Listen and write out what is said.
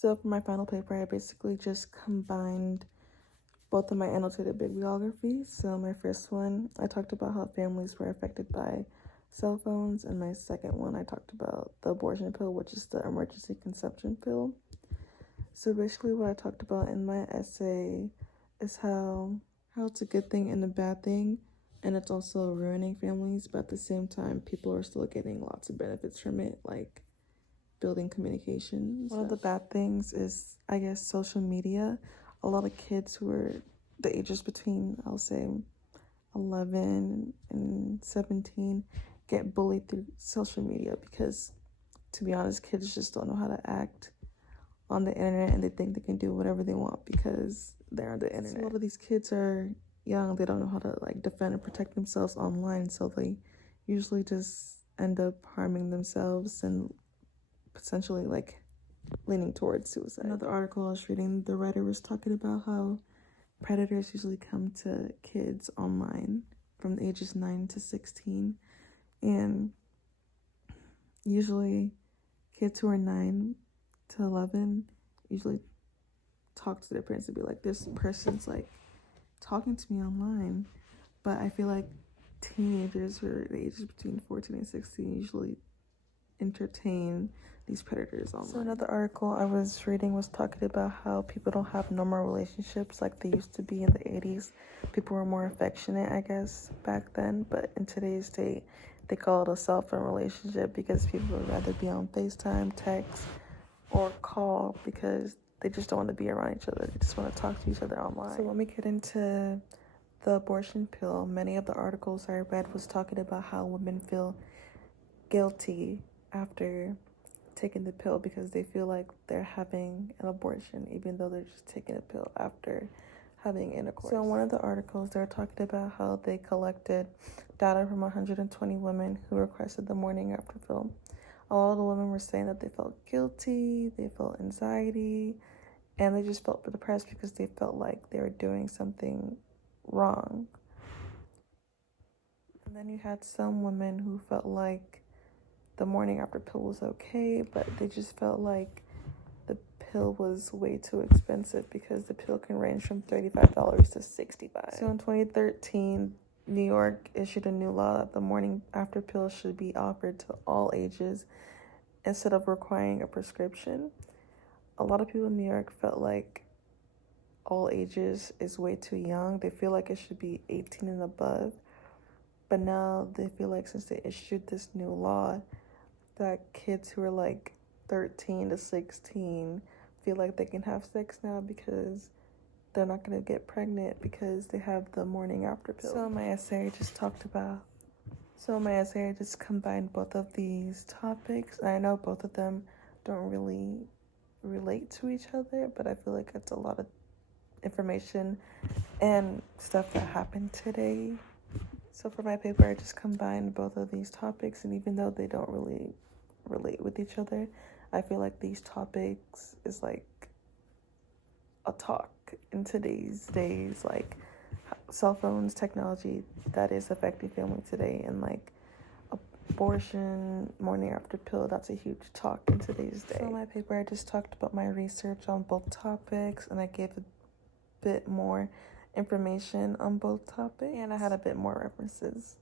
So for my final paper, I basically just combined both of my annotated bibliographies. So my first one, I talked about how families were affected by cell phones, and my second one, I talked about the abortion pill, which is the emergency conception pill. So basically what I talked about in my essay is how it's a good thing and a bad thing, and it's also ruining families, but at the same time, people are still getting lots of benefits from it, like building communication. One of the bad things is, I guess, social media. A lot of kids who are the ages between, I'll say, 11 and 17 get bullied through social media because, to be honest, kids just don't know how to act on the internet, and they think they can do whatever they want because they're on the internet. So a lot of these kids are young. They don't know how to defend and protect themselves online, so they usually just end up harming themselves and potentially leaning towards suicide. Another article I was reading, the writer was talking about how predators usually come to kids online from the ages 9 to 16, and usually kids who are 9 to 11 usually talk to their parents and be like, this person's talking to me online. But I feel like teenagers who are the ages between 14 and 16 usually entertain these predators online. So another article I was reading was talking about how people don't have normal relationships like they used to be in the 80s. People were more affectionate, I guess, back then, but in today's day, they call it a cell phone relationship because people would rather be on FaceTime, text, or call because they just don't want to be around each other. They just want to talk to each other online. So when we get into the abortion pill, many of the articles I read was talking about how women feel guilty after taking the pill because they feel like they're having an abortion even though they're just taking a pill after having intercourse. So in one of the articles, they're talking about how they collected data from 120 women who requested the morning after pill. A lot of the women were saying that they felt guilty, they felt anxiety, and they just felt depressed because they felt like they were doing something wrong. And then you had some women who felt like the morning after pill was okay, but they just felt like the pill was way too expensive because the pill can range from $35 to $65. So in 2013, New York issued a new law that the morning after pill should be offered to all ages instead of requiring a prescription. A lot of people in New York felt like all ages is way too young. They feel like it should be 18 and above. But now they feel like since they issued this new law, that kids who are 13 to 16 feel like they can have sex now because they're not going to get pregnant because they have the morning after pill. So in my essay, I just combined both of these topics. And I know both of them don't really relate to each other, but I feel like it's a lot of information and stuff that happened today. So for my paper, I just combined both of these topics, and even though they don't really relate with each other, I feel like these topics is like a talk in today's days, like cell phones, technology that is affecting family today, and abortion, morning after pill, that's a huge talk in today's day. So in my paper, I just talked about my research on both topics, and I gave a bit more information on both topics, and I had a bit more references.